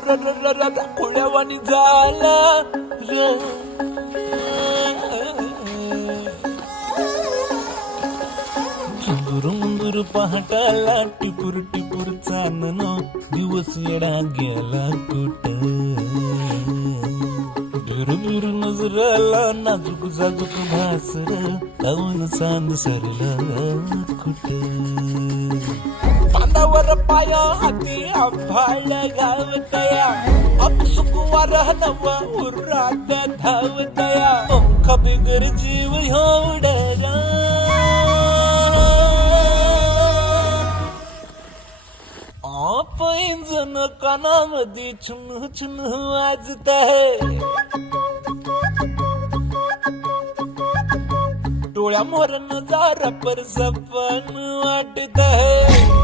खुळ्यावानी झाला चुंदूर मुंदूर पहाटाला टिपूर टिपूर चांदण दिवस येडा गेला बिर नजराला नाजूक जाजूक भासर काऊन चांद सरला कुठ पांदावर पाया हाती आभाळ गावतया अपसुक वारा नवा उरात धावतया पंख बिगर जीव एवढा पैंजण कानामध्ये छुन छुन वाजत आहे डोळ्या मोर नजारा पर सपन वाटत है